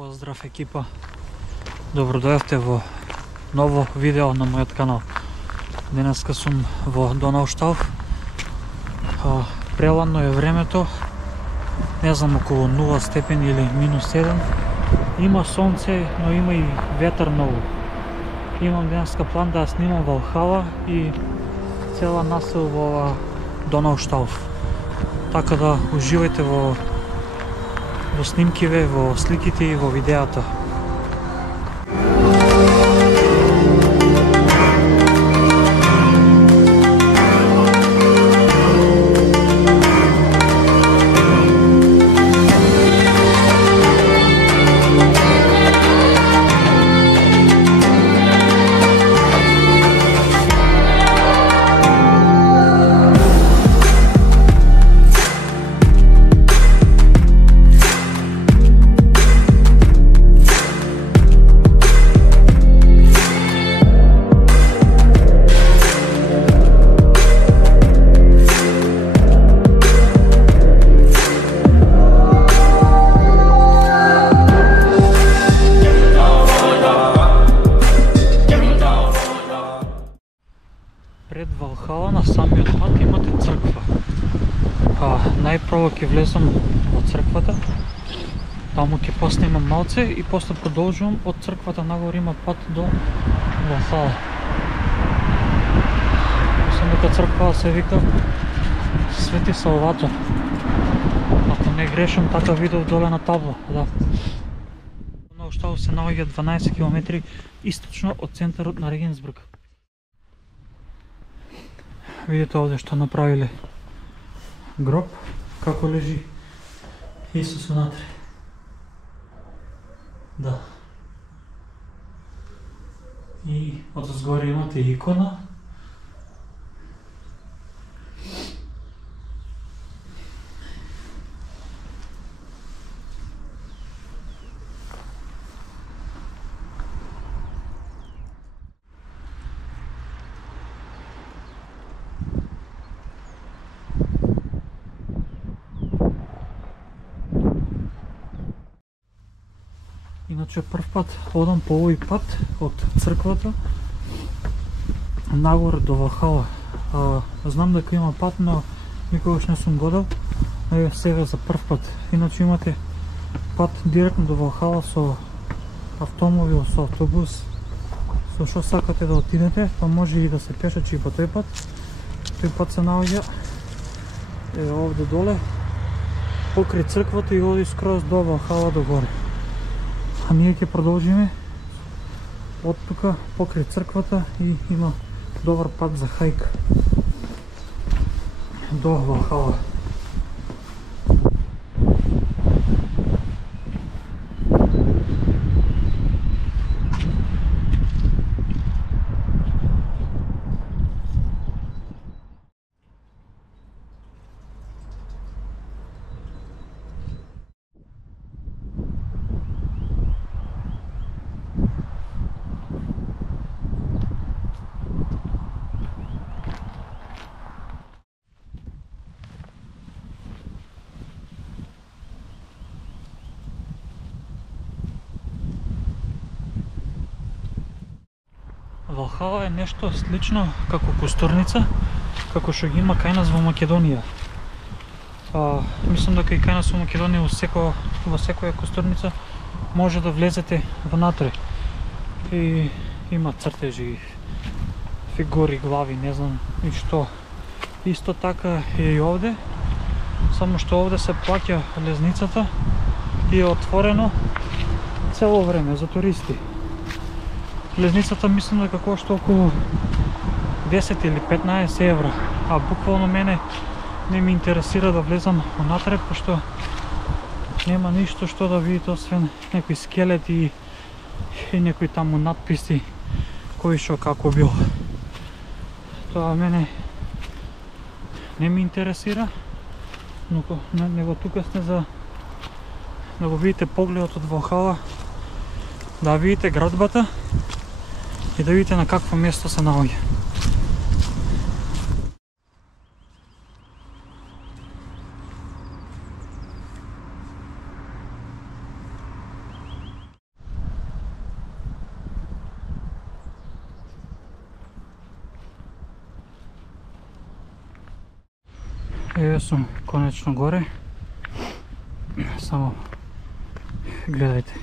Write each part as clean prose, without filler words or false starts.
Поздрав екипа, добро дојавте во ново видео на мојот канал. Денеска сум во Донаушталф. Преладно е времето, не знам, околу 0 степени или -1. Има сонце, но има и ветар многу. Имам денеска план да снимам Валхала и цела насел во Донаушталф. Така да уживајте во снимкиве, во сликите и во видеата. Пред Валхала на самиот пат имате црква. Најпрво ќе влезам во црквата, таму ќе поснимам малце и после продолжувам од црквата нагоре има пат до Валхала. Мислам дека црква се вика Свети Салватор. Ако не грешам, така видов доле на табла, да. Донаушталф се наоѓа 12 км источно од центарот на Регенсбург. Видите овде што направиле гроб, како лежи Исус унатре. Да. И одзгоре имате икона. Иначе прв пат одам по овој пат од црквата нагоре до Валхала. Знам дека има пат, но никогаш не сум годел. Сега за прв пат. Иначе имате пат директно до Валхала со автомобил, со автобус. Со што сакате да отидете, па може и да се пешачи по тој пат. Тој пат се наоѓа овде доле, покрај црквата и оди скроз до Валхала до горе. А ние ќе продолжиме од тука покрај црквата и има добар пат за хајк до Валхала. Валхала е нешто слично како кустурница, како што ги има кај нас во Македонија. Мислам дека и кај нас во Македонија во секоја кустурница може да влезете внатре. И има цртежи, фигури, глави, не знам и што. Исто така е и овде, само што овде се плаќа лезницата и е отворено цело време за туристи. Лезницата мислам дека кошта околу 10 или 15 евра, а буквално мене не ми интересира да влезам внатре, пошто нема ништо што да видите освен некои скелети и некои таму надписи кои што како бил. Тоа мене не ми интересира, него тука сте за да го видите погледот од Валхала, да видите градбата и да видите на какво место се наоѓа. Еве сум конечно горе. Само гледајте.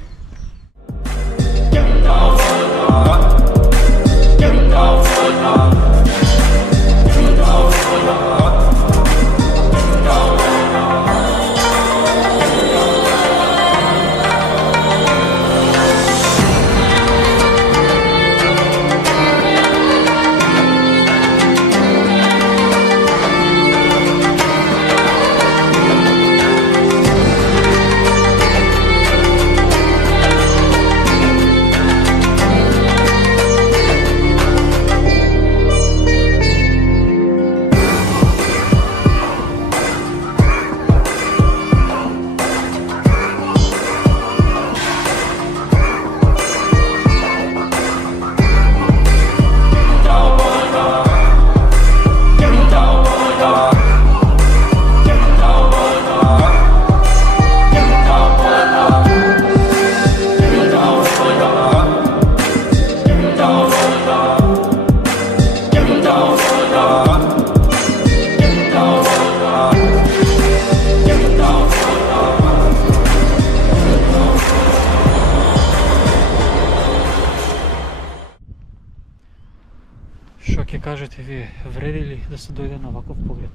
Што ќе кажете вие, вреди ли да се дојде на ваков поглед?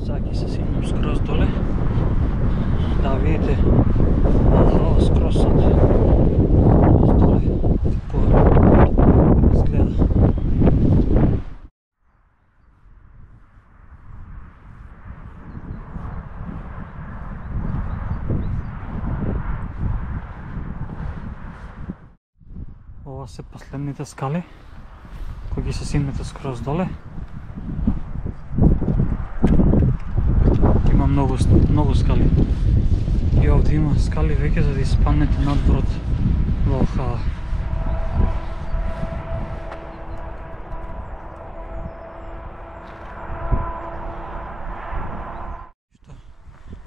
Сега ќе се симнам скроз доле, да видите Валхала скроз од доле како изгледа. Ова се последните скали кои ги се симнете скроз доле. Има многу скали. И овде има скали веќе за да испаднете надвор од Валхала.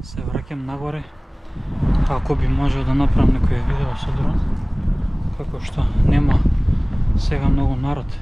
Се враќам нагоре. Ако би можел да направам некој видео со дрон, како што нема сега многу народ.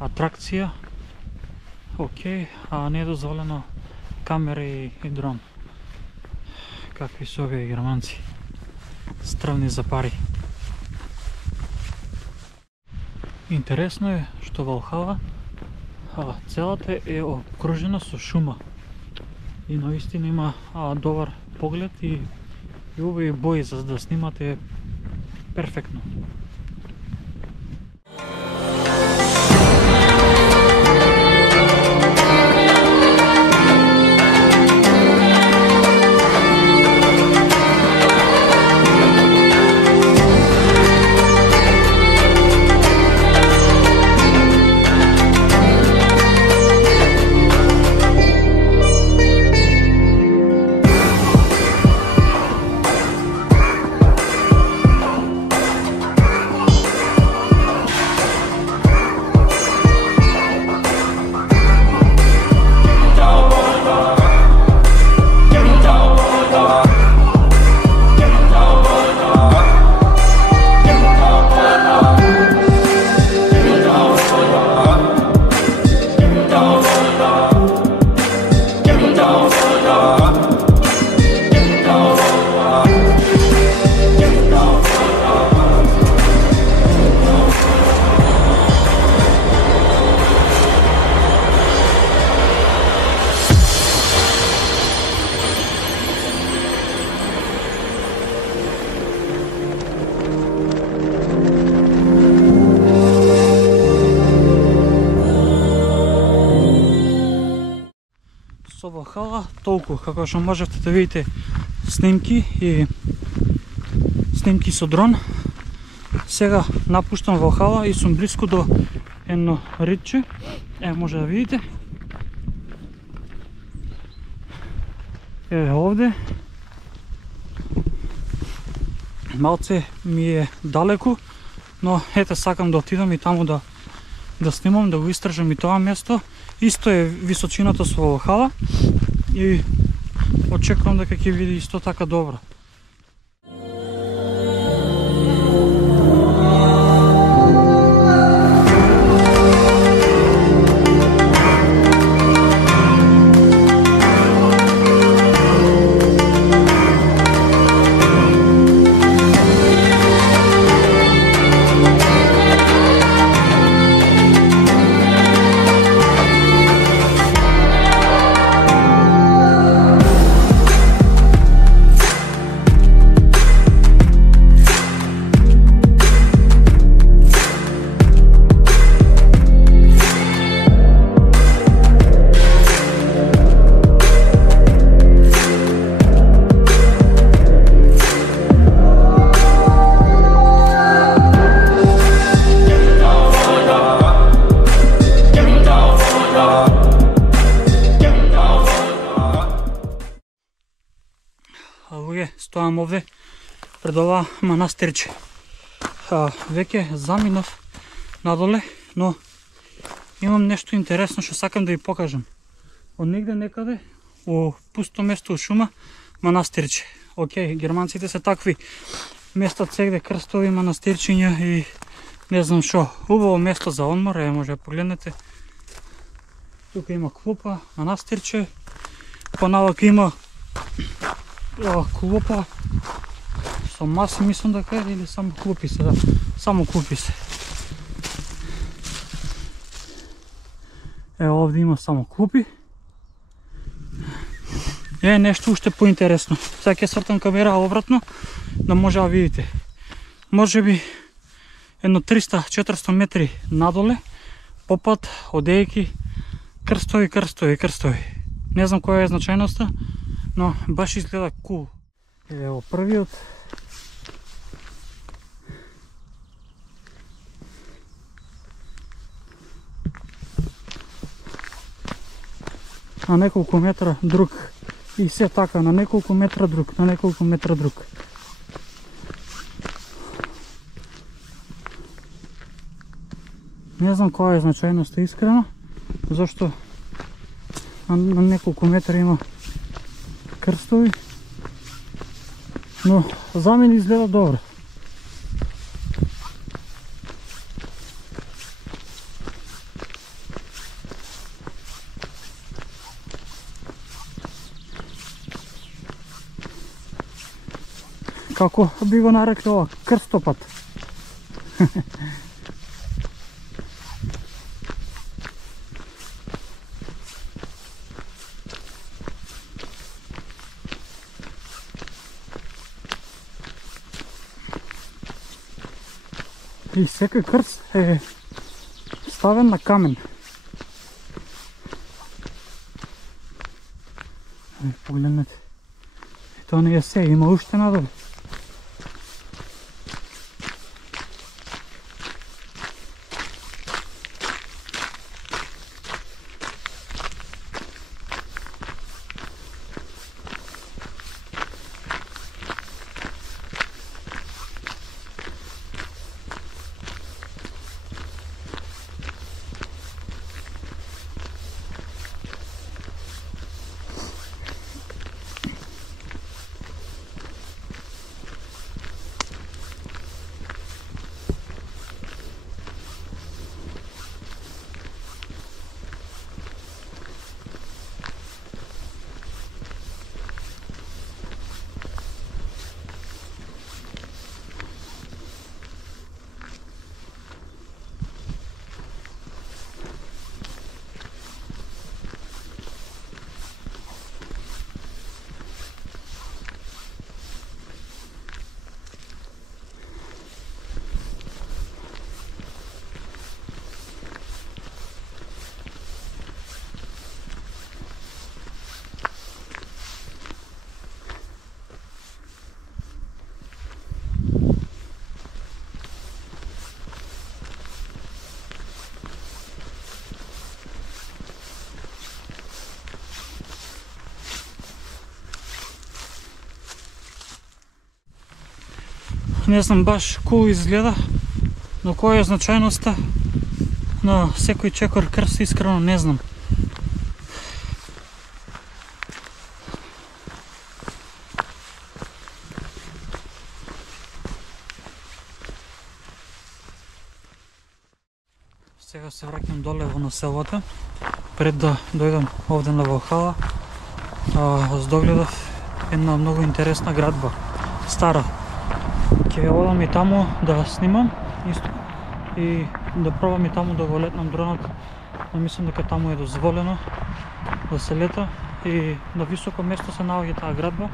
Атракција, окей, а не е дозволено камера и дрон. Какви се овие германци? Стравни за пари. Интересно е што Валхала целата е окружена со шума. И наистина има добар поглед и убави бои за да снимате перфектно. со Валхала толку, како што можете да видите снимки и снимки со дрон. Сега напуштам Валхала и сум близко до едно ридче. Може да видите. Овде. Малце ми е далеку, но ете сакам да отидам и таму да снимам, да го истражам и тоа место. Исто е височината со Валхала и очекувам дека ќе види исто така добро. Стојам овде пред ова манастирче. Веќе заминав надоле, но имам нешто интересно што сакам да ви покажам. Од негде некаде, у пусто место, у шума, манастирче. Океј, германците се такви. Местат сегде крстови, манастирчиња и не знам шо. Убаво место за одмор, може да погледнете. Тука има клупа, манастирче. Понавака има клупа со маси, мислам дека е, или само клупи се, да, само клупи се. Овде има само клупи. Нешто уште поинтересно. Сега ќе свртам камера обратно, да може да видите. Може би едно 300-400 метри надоле, попат, одејки, крстови. Не знам која е значајноста, но баш изгледа кул. Ево првиот. На неколку метра друг. И се така, на неколку метра друг, на неколку метра друг. Не знам која е значајноста искрено, зашто на неколку метра има крстови, но за мене изгледа добро. Како би го нарекли ова? Крстопат. И секој крст е ставен на камен. Погледнете. Тоа не е се, има уште надоле. Не знам, баш кул изгледа, но која е значајноста на секој чекор крст, искрено не знам. Сега се враќам доле во населото. Пред да дојдам овде на Валхала, оздогледав една многу интересна градба, стара. Ќе одам и таму да снимам исто и да пробам и таму да го летнам дронот, но мислам дека таму е дозволено да се лета и на високо место се наоѓа таа градба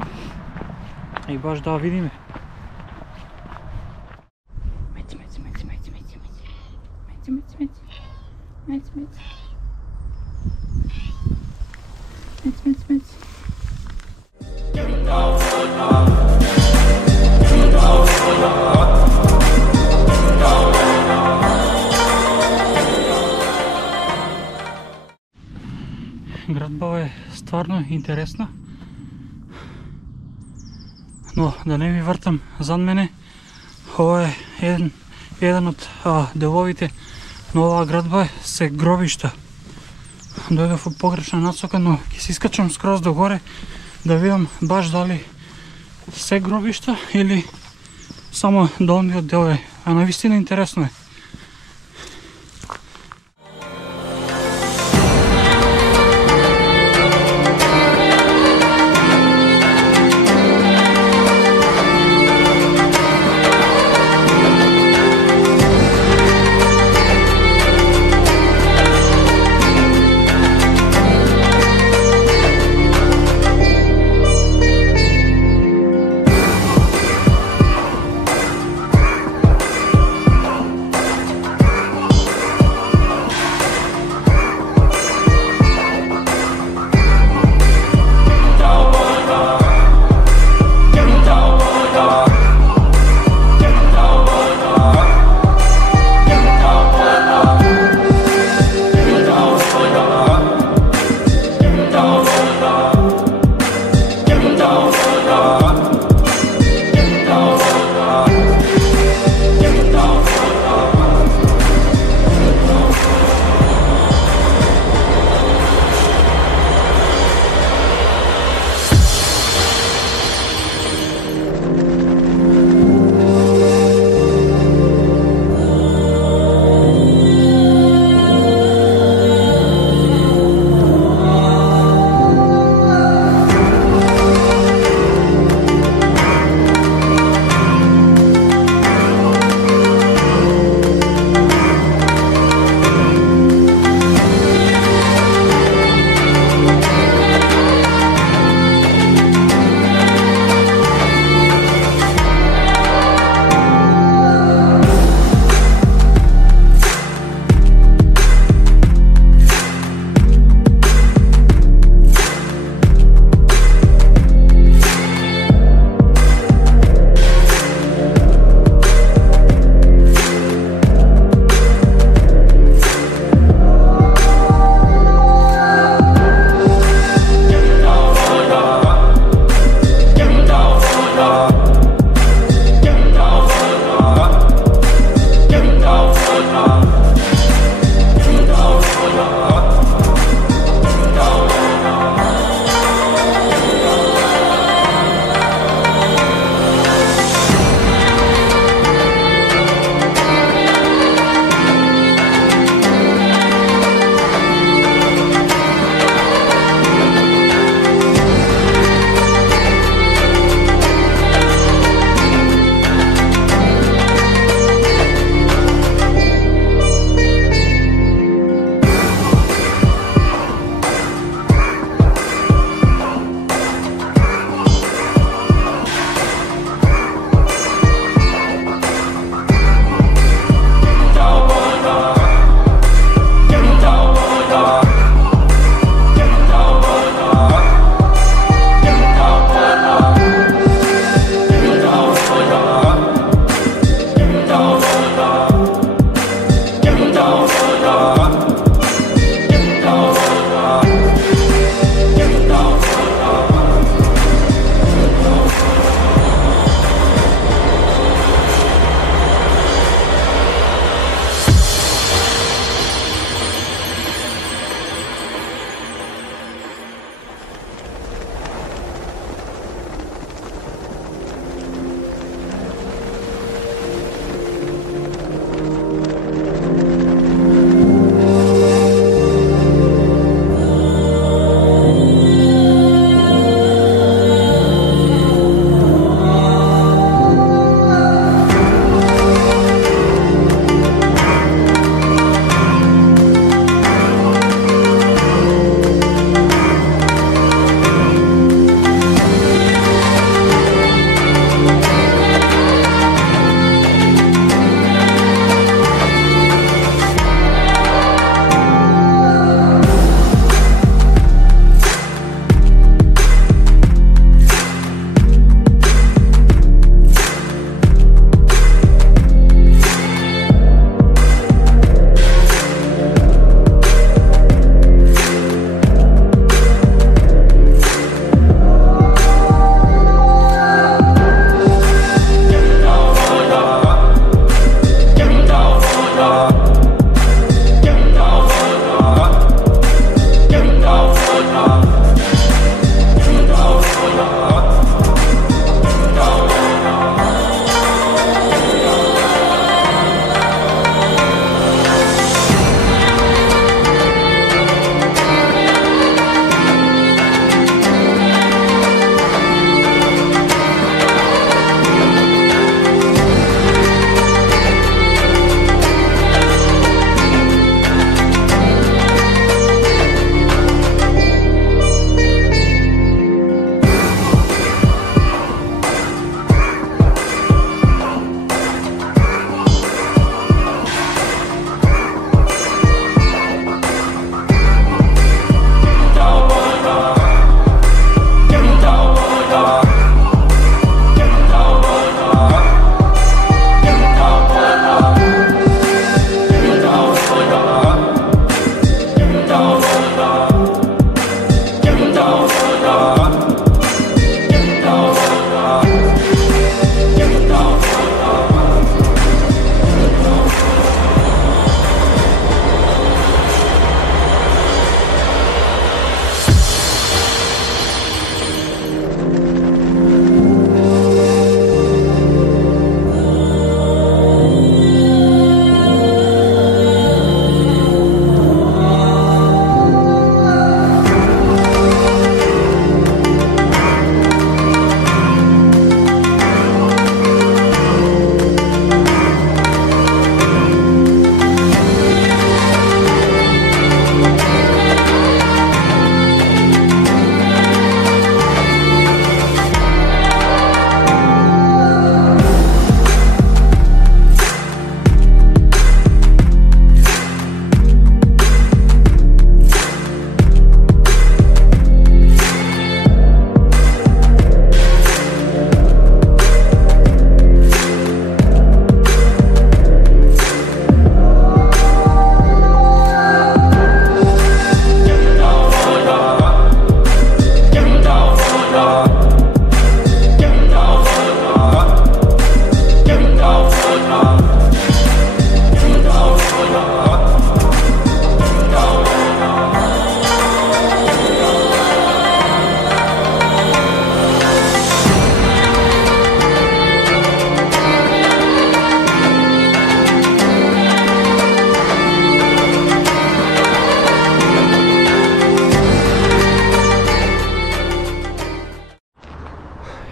и баш да видиме. Градба е стварно интересна, но да не ми вртам зад мене, ова е еден од деловите на оваа градба се гробишта. Дојдов во погрешна насока, но ќе се искачам скроз до горе да видам баш дали се гробишта или само долниот дел е, а навистина интересно е.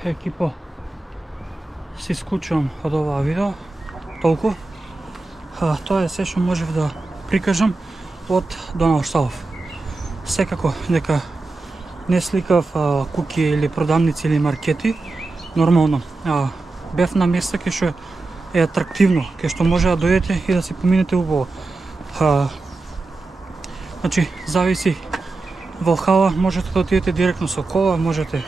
екипо, се исклучувам од оваа видео. Толку. Тоа е се што можев да прикажам од Donaustauf. Секако дека не сликав куки или продавници или маркети, нормално. Бев на место кај што е атрактивно, кај што може да дојдете и да си поминете убаво. Значи, зависи. Валхала можете да отидете директно со кола, можете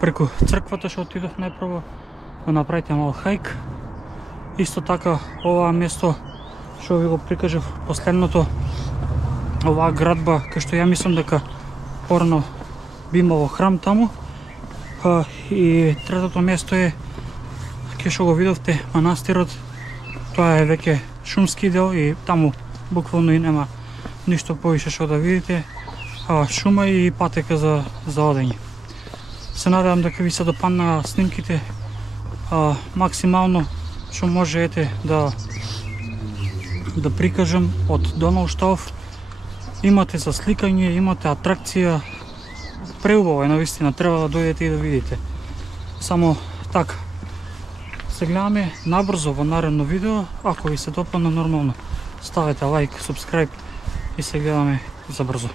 преку црквата што отидов најпрво да направите мал хајк. Исто така, оваа место што ви го прикажав последното, оваа градба кај што ја мислам дека порано би имало храм таму. И третото место е кај што го видовте манастирот. Тоа е веќе шумски дел и таму буквално и нема ништо повише што да видите. Шума и патека за одење. Се надевам дека ви се допадна снимките. Максимално што можете да прикажам од Donaustauf. Имате за сликање, имате атракција. Преубаво е, навистина, треба да дојдете и да видите. Само така. Се гледаме набрзо во наредно видео. Ако ви се допадна, нормално ставете лайк, субскрайб и се гледаме за брзо.